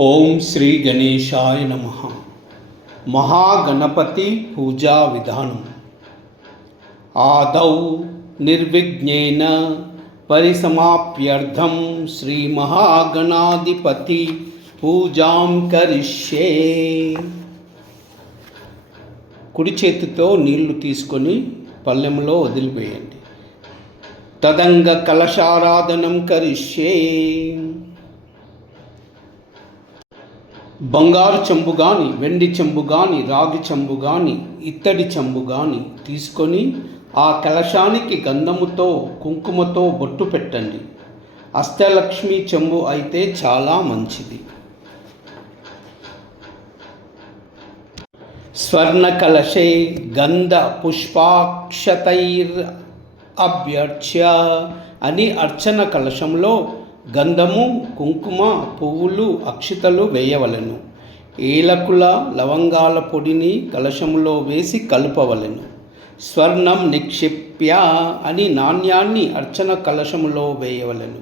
ఓం శ్రీ గణేశాయ నమః. మహాగణపతి పూజా విధానం. ఆదౌ నిర్విఘ్నేన పరిసమాప్త్యర్థం శ్రీ మహాగణాధిపతి పూజాం కరిష్యే. కుడి చేతితో నీళ్లు తీసుకొని పళ్ళెంలో వదిలివేయండి. తదంగ కలశారాధనం కరిష్యే. బంగారు చెంబు కానీ, వెండి చెంబు కానీ, రాగి చెంబు కానీ, ఇత్తడి చెంబు కానీ తీసుకొని ఆ కలశానికి గంధముతో కుంకుమతో బొట్టు పెట్టండి. అష్టలక్ష్మి చెంబు అయితే చాలా మంచిది. స్వర్ణ కలశే గంధ పుష్పాక్షతైర్ అభ్యర్చ్య అని అర్చన కలశంలో గంధము, కుంకుమ, పువ్వులు, అక్షితలు వేయవలెను. ఏలకుల, లవంగాల పొడిని కలశంలో వేసి కలుపవలెను. స్వర్ణం నిక్షిప్య అని నాణ్యాన్ని అర్చన కలశంలో వేయవలెను.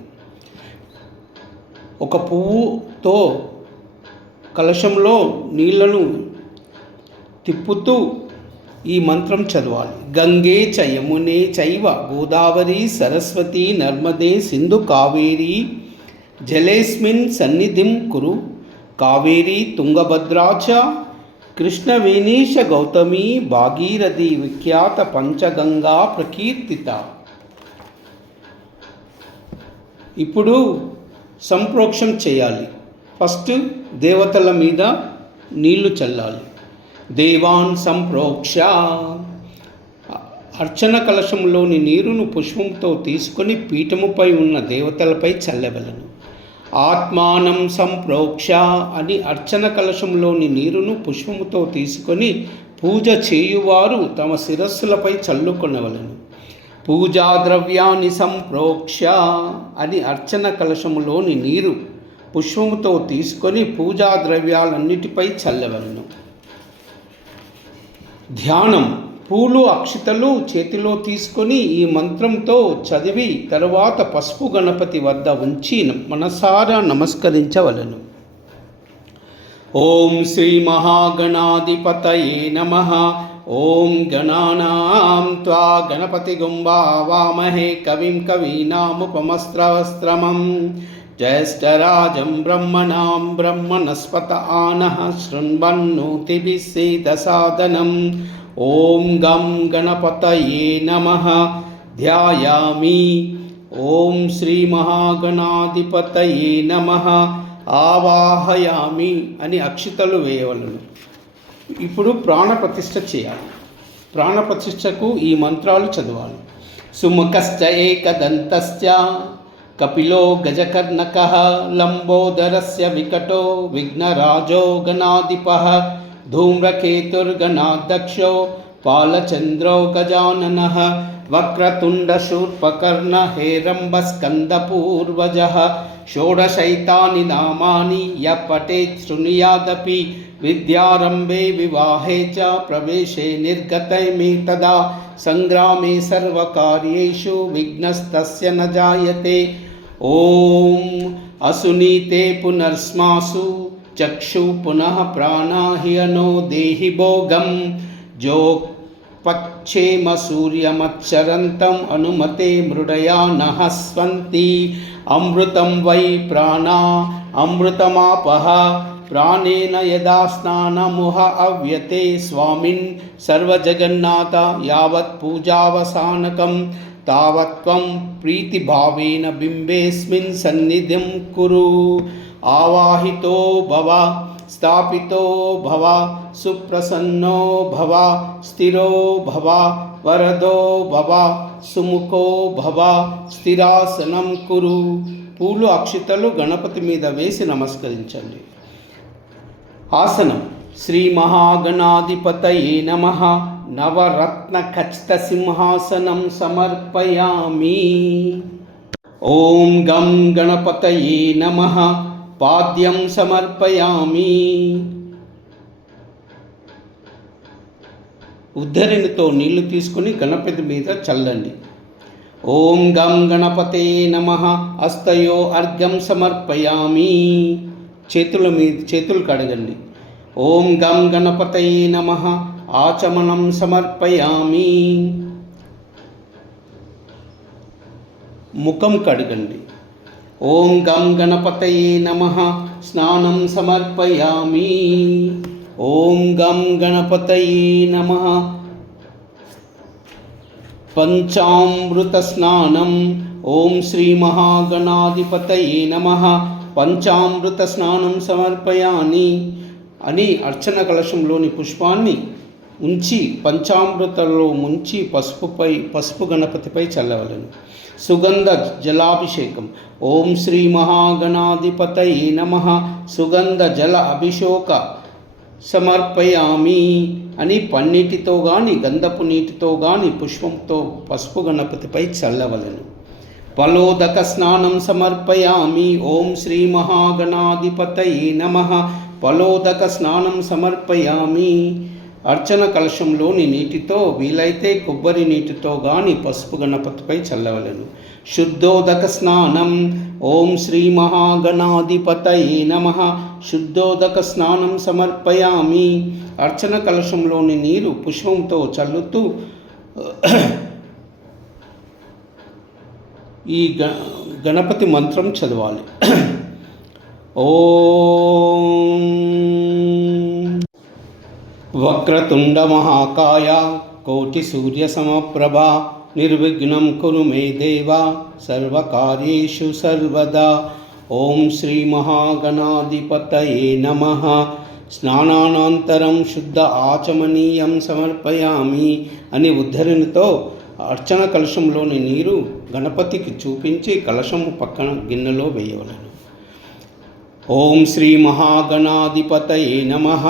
ఒక పువ్వుతో కలశంలో నీళ్లను తిప్పుతూ ఈ మంత్రం చదవాలి. గంగే చ యమునే చైవ గోదావరి సరస్వతి నర్మదే సింధు కావేరీ జలేస్మిన్ సన్నిధిం కురు. కావేరీ తుంగభద్రా చ కృష్ణవేణీశ గౌతమి భాగీరథి విఖ్యాత పంచగంగా ప్రకీర్తిత. ఇప్పుడు సంప్రోక్షం చేయాలి. ఫస్ట్ దేవతల మీద నీళ్లు చల్లాలి. దేవాన్ సంప్రోక్ష. అర్చన కలశంలోని నీరును పుష్పంతో తీసుకొని పీఠముపై ఉన్న దేవతలపై చల్లవలెను. ఆత్మానం సంప్రోక్ష అని అర్చన కలశంలోని నీరును పుష్పముతో తీసుకొని పూజ చేయువారు తమ శిరస్సులపై చల్లుకొనవలెను. పూజా ద్రవ్యాన్ని సంప్రోక్ష అని అర్చన కలశములోని నీరు పుష్పముతో తీసుకొని పూజా ద్రవ్యాలన్నిటిపై చల్లవలెను. ధ్యానం. పూలు, అక్షితలు చేతిలో తీసుకొని ఈ మంత్రంతో చదివి తరువాత పసుపు గణపతి వద్ద ఉంచి మనసారా నమస్కరించవలెను. ఓం శ్రీ మహాగణాధిపతయే నమః. ఓం గణానాం త్వా గణపతిగుం భావామహే కవిం కవీనాముపమస్రవస్త్రమం జ్యేష్ఠరాజం బ్రహ్మణాం బ్రహ్మణస్పత ఆనః శృణ్వన్నోతిభిः సేదసాదనం. ఓం గం గణపతయే నమః. ధ్యాయామి. ఓం శ్రీ మహాగణాధిపతయే నమః. ఆవాహయామి అని అక్షితలు వేయవలెను. ఇప్పుడు ప్రాణప్రతిష్ఠ చేయాలి. ప్రాణప్రతిష్ఠకు ఈ మంత్రాలు చదవాలి. సుముఖశ్చ ఏకదంతశ్చ కపిలో గజకర్ణకః లంబోదరస్య వికటో విఘ్నరాజో గణాధిపః ధూమ్రకేతుర్గణాధ్యక్షో పాలచంద్రో గజాననః వక్రతుండశూర్పకర్ణ హేరంబస్కందపూర్వజः షోడశైతాని నామాని యః పఠేత్ శృణుయాదపి విద్యారంభే వివాహే చ ప్రవేశే నిర్గతే మే తదా సంగ్రామే సర్వకార్యేషు విఘ్నస్తస్య న జాయతే. ఓం అసునీతే పునర్స్మాసు చక్షు పునః ప్రాణాహ్యనో దేహి భోగం జో పక్షేమ సూర్యమచ్చరంతం అనుమతే మృడయా నః స్వంతి. అమృతం వై ప్రాణా అమృతమాపః ప్రాణేన యదా స్నానముహ అవ్యతే స్వామిన్ సర్వజగన్నాథ యావత్ పూజావసానకం తావత్వం ప్రీతిభావేన బింబేస్మిన్ సన్నిధిం కురు. ఆవాహితో భవ స్థాపితో భవ సుప్రసన్నో భవ స్థిరో భవ వరదో భవ సుముఖో భవ స్థిరాసనం కురు. పూలు, అక్షితలు గణపతి మీద వేసి నమస్కరించండి. ఆసనం. శ్రీ మహాగణాధిపతయే నమః. నవరత్న ఖచ్చిత సింహాసనం సమర్పయామి. ఓం గం గణపతయే నమః. పాద్యం సమర్పయామి. ఉద్ధరిణితో నీళ్లు తీసుకుని గణపతి మీద చల్లండి. ఓం గం గణపతే నమః. హస్తయో అర్ఘ్యం సమర్పయామి. చేతులు కడగండి. ఓం గం గణపతయే నమః ఆచమనం సమర్పయామి. ముఖం కడగండి. ఓం గం గణపతయే నమః స్నానం సమర్పయామి. ఓం గం గణపతయే నమః పంచామృత స్నానం. ఓం శ్రీ మహాగణాధిపతయే నమః పంచామృత స్నానం సమర్పయామి అని అర్చన కలశంలోని పుష్పాన్ని ఉంచి పంచామృతంలో ముంచి పసుపు గణపతిపై చల్లవలెను. సుగంధ జలాభిషేకం. ఓం శ్రీ మహాగణాధిపతయే నమః సుగంధ జల అభిషేక సమర్పయామి అని పన్నీటితో గాని గంధపు నీటితో గాని పుష్పంతో పసుపు గణపతిపై చల్లవలెను. ఫలోదక స్నానం సమర్పయామి. ఓం శ్రీ మహాగణాధిపతయే నమః ఫలోదక స్నానం సమర్పయామి. అర్చన కలశంలోని నీటితో వీలైతే కొబ్బరి నీటితో గాని పసుపు గణపతిపై చల్లవలెను. శుద్ధోదక స్నానం. ఓం శ్రీ మహాగణాధిపతయే నమః శుద్ధోదక స్నానం సమర్పయామి. అర్చన కలశంలోని నీరు పుష్పంతో చల్లుతూ ఈ గణపతి మంత్రం చదవాలి. ఓం వక్రతుండ మహాకాయ కోటి సూర్య సమప్రభా నిర్విఘ్నం కురు మే దేవ సర్వకార్యేషు సర్వదా. ఓం శ్రీ మహాగణాధిపతయే నమః స్నానానంతరం శుద్ధ ఆచమనీయం సమర్పయామి అని ఉద్ధరణతో అర్చన కలశంలోని నీరు గణపతికి చూపించి కలశము పక్కన గిన్నెలో వేయవలెను. ఓం శ్రీ మహాగణాధిపతయే నమః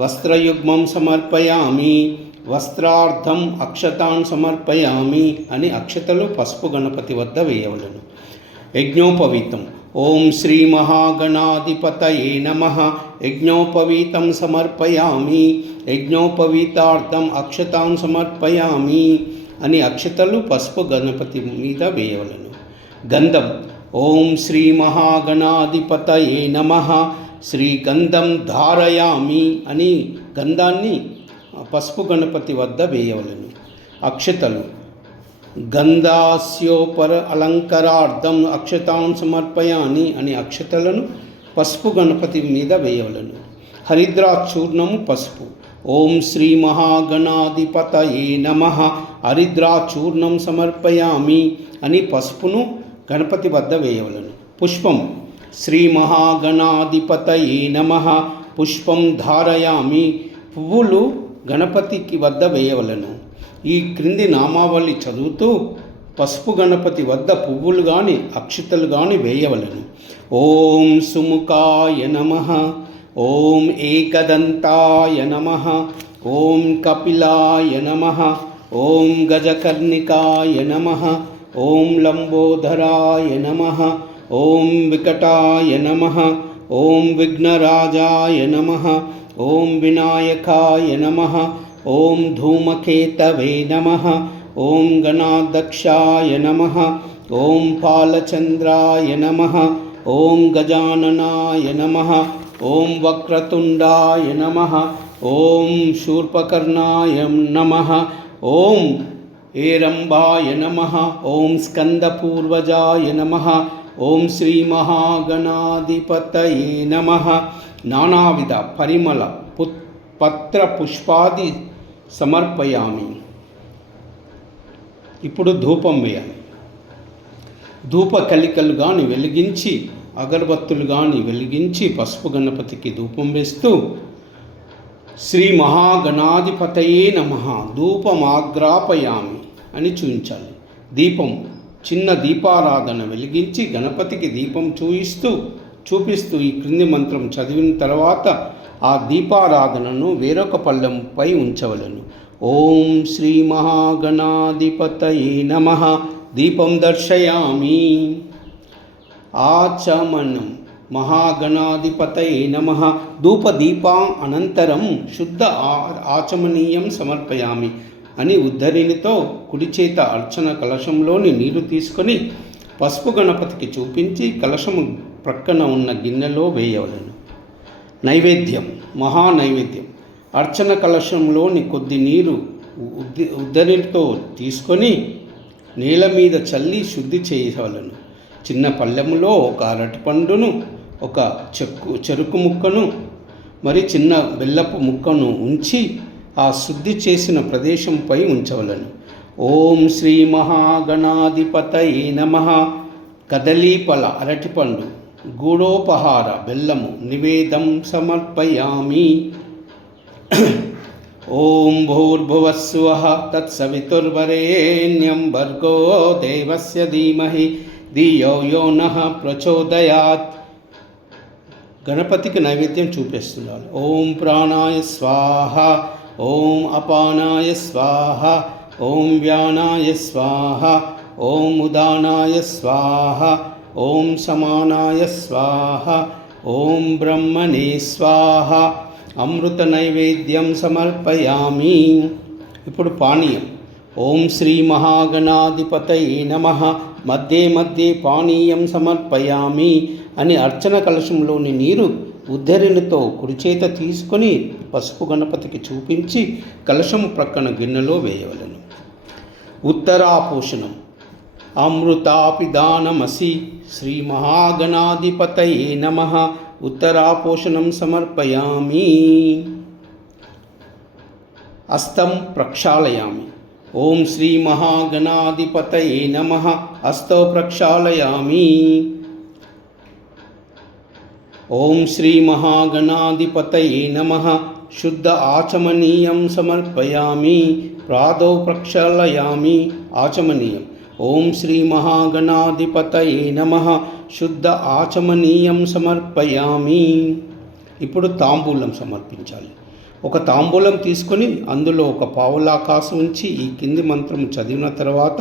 వస్త్రయుగ్మం సమర్పయామి వస్త్రార్థం అక్షతాన్ సమర్పయామి అని అక్షతలు పసుపు గణపతి వద్ద వేయవలెను. యజ్ఞోపవీతం. ఓం శ్రీ మహాగణాధిపతయే నమః యజ్ఞోపవీతం సమర్పయామి యజ్ఞోపవీతార్థం అక్షతాన్ సమర్పయామి అని అక్షతలు పసుపు గణపతి మీద వేయవలెను. గంధం. ఓం శ్రీ మహాగణాధిపతయే నమః శ్రీగంధం ధారయామి అని గంధాన్ని పసుపు గణపతి వద్ద వేయవలెను. అక్షతలు. గంధాస్యోపర అలంకారార్థం అక్షతాన్ సమర్పయామి అని అక్షతలను పసుపు గణపతి మీద వేయవలెను. హరిద్రాచూర్ణము పసుపు. ఓం శ్రీ మహాగణాధిపతయే నమః హరిద్రాచూర్ణం సమర్పయామి అని పసుపును గణపతి వద్ద వేయవలెను. పుష్పం. శ్రీ మహాగణాధిపతయే నమః పుష్పం ధారయామి పువ్వులు గణపతికి వద్ద వేయవలెను. ఈ క్రింది నామావళి చదువుతూ పసుపు గణపతి వద్ద పువ్వులు గాని అక్షతలు గాని వేయవలెను. ఓం సుముఖాయ నమః ఓం ఏకదంతాయ నమః ఓం కపిలాయ నమః ఓం గజకర్ణికాయ నమః ఓం లంబోదరాయ నమః ఓం వికటాయ నమః ఓం విఘ్నరాజాయ నమః ఓం వినాయకాయ నమః ఓం ధూమకేతవే నమః ఓం గణాధ్యక్షాయ నమః ఓం పాలచంద్రాయ నమః ఓం గజాననాయ నమః ఓం వక్రతుండాయ నమః ఓం శూర్పకర్ణాయ నమః ఓం ఏరంబాయ నమః ఓం స్కందపూర్వజాయ నమః ఓం శ్రీ మహాగణాధిపతయే నమః. నానావిధ పరిమళ పత్ర పుష్పాది సమర్పయామి. ఇప్పుడు ధూపం వేయాలి. ధూప కలికలు కానీ వెలిగించి అగరబత్తులు కానీ వెలిగించి పసుపు గణపతికి ధూపం వేస్తూ శ్రీ మహాగణాధిపతయే నమః ధూపమాగ్రాపయామి అని చూపించాలి. దీపం. చిన్న దీపారాధన వెలిగించి గణపతికి దీపం చూపిస్తూ ఈ క్రింది మంత్రం చదివిన తర్వాత ఆ దీపారాధనను వేరొక పళ్ళెంపై ఉంచవలెను. ఓం శ్రీ మహాగణాధిపతయే నమః దీపం దర్శయామి. ఆచమనం. మహాగణాధిపతయే నమః ధూపదీపా అనంతరం శుద్ధ ఆచమనీయం సమర్పయామి అని ఉద్ధరిణితో కుడి చేత అర్చన కలశంలోని నీరు తీసుకొని పసుపు గణపతికి చూపించి కలశము ప్రక్కన ఉన్న గిన్నెలో వేయవలెను. నైవేద్యం, మహానైవేద్యం. అర్చన కలశంలోని కొద్ది నీరు ఉద్దరితో తీసుకొని నేల మీద చల్లి శుద్ధి చేయవలను. చిన్న పళ్ళెములో ఒక అరటిపండును, ఒక చెరుకు ముక్కను, మరి చిన్న బెల్లపు ముక్కను ఉంచి ఆ శుద్ధి చేసిన ప్రదేశంపై ఉంచవలను. ఓం శ్రీ మహాగణాధిపతయే నమః. కదలీఫల అరటిపండు, గూఢోపహార బెల్లము నివేదం సమర్పయామి. ఓం భూర్భువస్సువః తత్సవితుర్వరేణ్యం భర్గో దేవస్య ధీమహి ధియో యో నః ప్రచోదయాత్. గణపతికి నైవేద్యం చూపిస్తున్నారు. ఓం ప్రాణాయ స్వాహ, ఓం అపానాయ స్వాహ, ఓం వ్యానాయ స్వాహ, ఓం ఉదానాయ స్వాహ, ఓం సమానాయ స్వాహ, ఓం బ్రహ్మణే స్వాహ. అమృత నైవేద్యం సమర్పయామి. ఇప్పుడు పానీయం. ఓం శ్రీ మహాగణాధిపతయే నమః. మధ్యే మధ్యే పానీయం సమర్పయామి అని అర్చన కలశంలోని నీరు ఉద్ధరిణితో కుడిచేత తీసుకొని పసుపు గణపతికి చూపించి కలశం ప్రక్కన గిన్నెలో వేయవలను. ఉత్తరాపోషణం. అమృతాపిదానమసి శ్రీ మహాగణాధిపతయే నమః. ఉత్తరాపోషణం సమర్పయామి. హస్తం ప్రక్షాళయామి. ఓం శ్రీ మహాగణాధిపతయే నమః. హస్తో ప్రక్షాళయామి. ఓం శ్రీ మహాగణాధిపతయే నమః. శుద్ధ ఆచమనీయం సమర్పయామి. ప్రాదో ప్రక్షాళయామి. ఆచమనీయం. ఓం శ్రీ మహాగణాధిపతయే నమః. శుద్ధ ఆచమనీయం సమర్పయామి. ఇప్పుడు తాంబూలం సమర్పించాలి. ఒక తాంబూలం తీసుకొని అందులో ఒక పావులా కాసు ఉంచి ఈ కింది మంత్రం చదివిన తర్వాత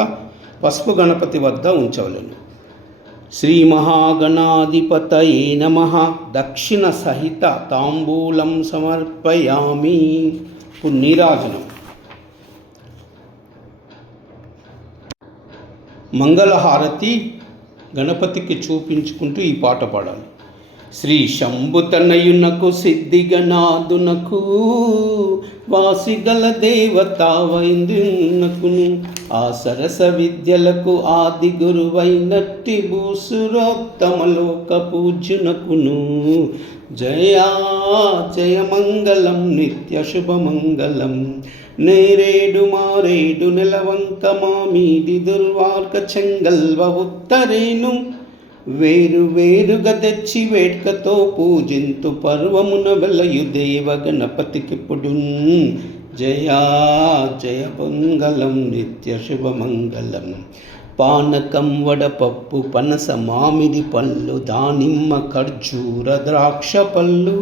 పసుపు గణపతి వద్ద ఉంచవలను. శ్రీ మహాగణాధిపతయే నమః. దక్షిణ సహిత తాంబూలం సమర్పయామి. ఇప్పుడు నీరాజనం. మంగళహారతి గణపతికి చూపించుకుంటూ ఈ పాట పాడాలి. శ్రీ శంభుతనయునకు సిద్ధిగణాదునకు వాసిగల దేవతావైందునకును ఆ సరస విద్యలకు ఆది గురువైనట్టి భూసురోత్తమలోక పూజ్యునకును జయా జయ మంగళం నిత్య శుభమంగళం. నేరేడు మారేడు నెలవంక మామీది దుర్వార్క చెంగల్వ ఉత్తరేను వేరు వేరుగా తెచ్చి వేట్కతో పూజింతు పర్వమున వెలయు దేవ గణపతికిప్పుడు జయా జయ మంగళం నిత్య శుభమంగళం. పానకం వడపప్పు పనస మామిడి పళ్ళు దానిమ్మ ఖర్జూర ద్రాక్ష పళ్ళు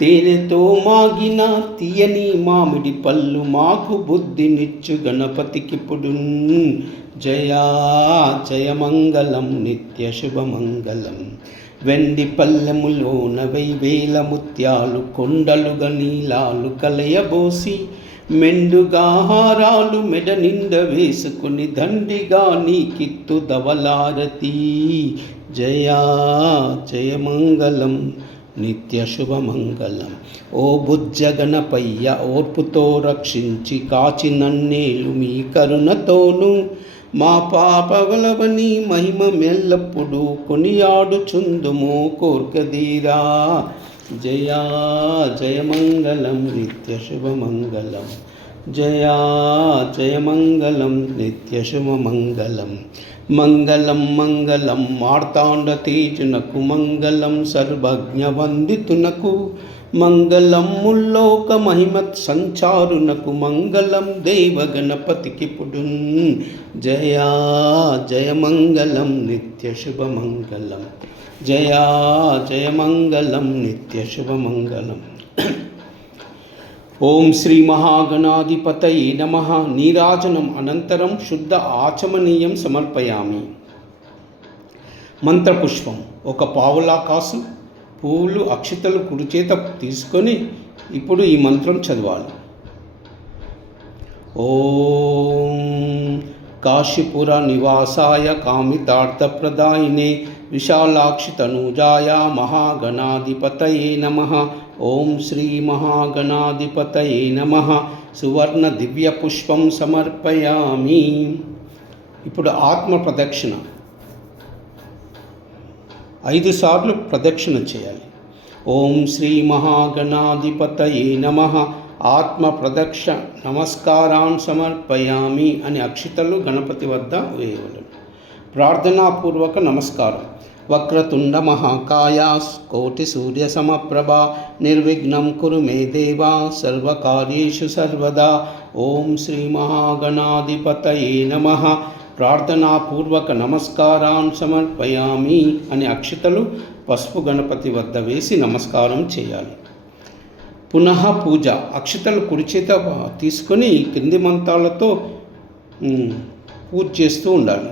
తేనెతో మాగిన తీయని మామిడి పళ్ళు మాకు బుద్ధినిచ్చు గణపతికిప్పుడు జయా జయ మంగళం నిత్య శుభమంగళం. వెండి పల్లెములోన 1000 ముత్యాలు కొండలుగా నీలాలు కలయబోసి మెండుగా హారాలు మెడ నిండ వేసుకుని దండిగా నీకిత్తు దవలారతి జయా జయ మంగళం నిత్య శుభమంగళం. ఓ బుజ్జ గణపయ్య ఓర్పుతో రక్షించి కాచి నన్నేలు మీ కరుణతోను మా పాపవలవని మహిమ మెల్లప్పుడు కొనియాడుచుందుము కోర్కదీరా జయా జయ మంగళం నిత్య శుభమంగళం. జయా జయ మంగళం నిత్య శుభమంగళం. మంగళం మంగళం మార్తాండ తేజునకు మంగళం సర్వజ్ఞ వందితునకు మంగళం ముల్లోక మహిమత్ సంచారునకు మంగళం దేవ గణపతికిప్పుడు జయా జయ మంగళం నిత్య శుభమంగళం. జయా జయ మంగళం నిత్య శుభమంగళం. ఓం శ్రీ మహాగణాధిపతయే నమః. నీరాజనం అనంతరం శుద్ధ ఆచమనీయం సమర్పయామి. మంత్రపుష్పం. ఒక పావులా కాసు పూలు అక్షతలు కుడిచేత తీసుకొని ఇప్పుడు ఈ మంత్రం చదవాలి. ఓం కాశీపుర నివాసాయ కామితార్థప్రదాయినే విశాలాక్షి తనూజాయ మహాగణాధిపతయే నమః. ఓం శ్రీ మహాగణాధిపతయే నమః. సువర్ణ దివ్య పుష్పం సమర్పయామి. ఇప్పుడు ఆత్మ ప్రదక్షిణ 5 సార్లు ప్రదక్షిణ చేయాలి. ఓం శ్రీ మహాగణాధిపతయే నమః. ఆత్మ ప్రదక్షిణ నమస్కారాన్ సమర్పయామి అని అక్షితలు గణపతి వద్ద వేయవలెను. ప్రార్థనాపూర్వక నమస్కారం. వక్రతుండ మహాకాయ కోటి సూర్య సమప్రభ నిర్విఘ్నం కురు మే దేవా సర్వకార్యేషు సర్వదా. ఓం శ్రీ మహాగణాధిపతయే నమః. ప్రార్థనాపూర్వక నమస్కారాన్ సమర్పయామి అని అక్షితలు పసుపు గణపతి వద్ద వేసి నమస్కారం చేయాలి. పునః పూజ. అక్షితలు కుడి చేత తీసుకొని కింది మంత్రాలతో పూజ చేస్తూ ఉండాలి.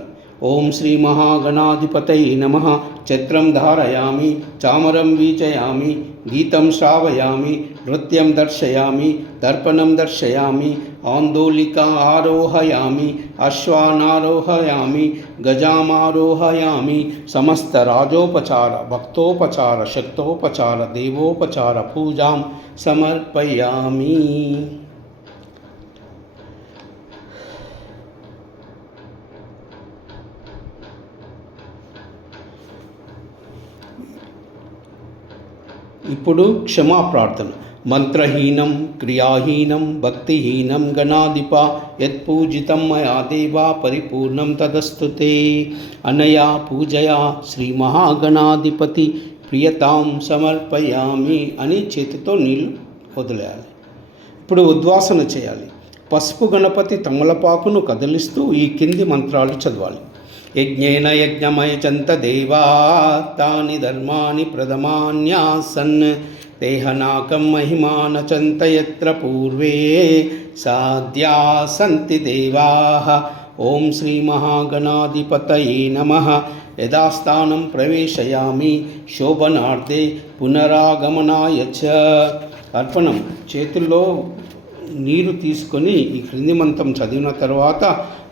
ఓం శ్రీ మహాగణాధిపతయే నమః. ఛత్రం ధారయామి, చామరం వీచయామి, గీతం శ్రావయామి, నృత్యం దర్శయామి, దర్పణం దర్శయామి, ఆందోళిక ఆరోహయామి, అశ్వానారోహయామి, గజామారోహయామి. సమస్త రాజోపచార, భక్తోపచార, శక్తోపచార, దేవోపచార పూజాం సమర్పయామి. ఇప్పుడు క్షమా ప్రార్థన. మంత్రహీనం క్రియాహీనం భక్తిహీనం గణాధిప యత్పూజితం మయా దేవా పరిపూర్ణం తదస్తుతే. అనయా పూజయా శ్రీ మహాగణాధిపతి ప్రియతాం సమర్పయామి అని చేతితో నీళ్లు వదిలేయాలి. ఇప్పుడు ఉద్వాసన చేయాలి. పసుపు గణపతి తమలపాకును కదిలిస్తూ ఈ కింది మంత్రాలు చదవాలి. యజ్ఞేన యజ్ఞమయచంత దేవా తాని ధర్మాని ప్రథమాన్యాసన్ దేహనాకం మహిమానచంత యత్ర పూర్వే సాధ్యా సంతి దేవాః. ఓం శ్రీ మహాగణాధిపతయే నమః. యథాస్థానం ప్రవేశయామి శోభనార్థే పునరాగమనాయ చ. అర్పణం. చేతుల్లో నీరు తీసుకొని ఈ క్రింది మంత్రం చదివిన తర్వాత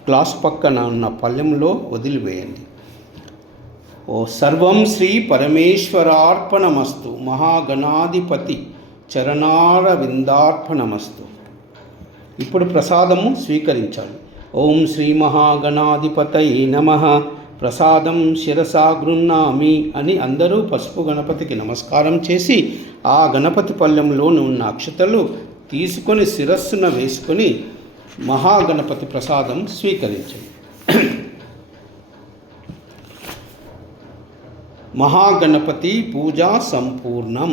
గ్లాస్ పక్కన ఉన్న పళ్ళెంలో వదిలివేయండి. ఓ సర్వం శ్రీ పరమేశ్వరార్పణమస్తు. మహాగణాధిపతి చరణారవిందార్పణమస్తు. ఇప్పుడు ప్రసాదము స్వీకరించాలి. ఓం శ్రీ మహాగణాధిపతయే నమః. ప్రసాదం శిరసా గృహ్ణామి అని అందరూ పసుపు గణపతికి నమస్కారం చేసి ఆ గణపతి పళ్ళెంలోని ఉన్న అక్షతలు తీసుకొని శిరస్సున వేసుకొని మహాగణపతి ప్రసాదం స్వీకరించండి. మహాగణపతి పూజా సంపూర్ణం.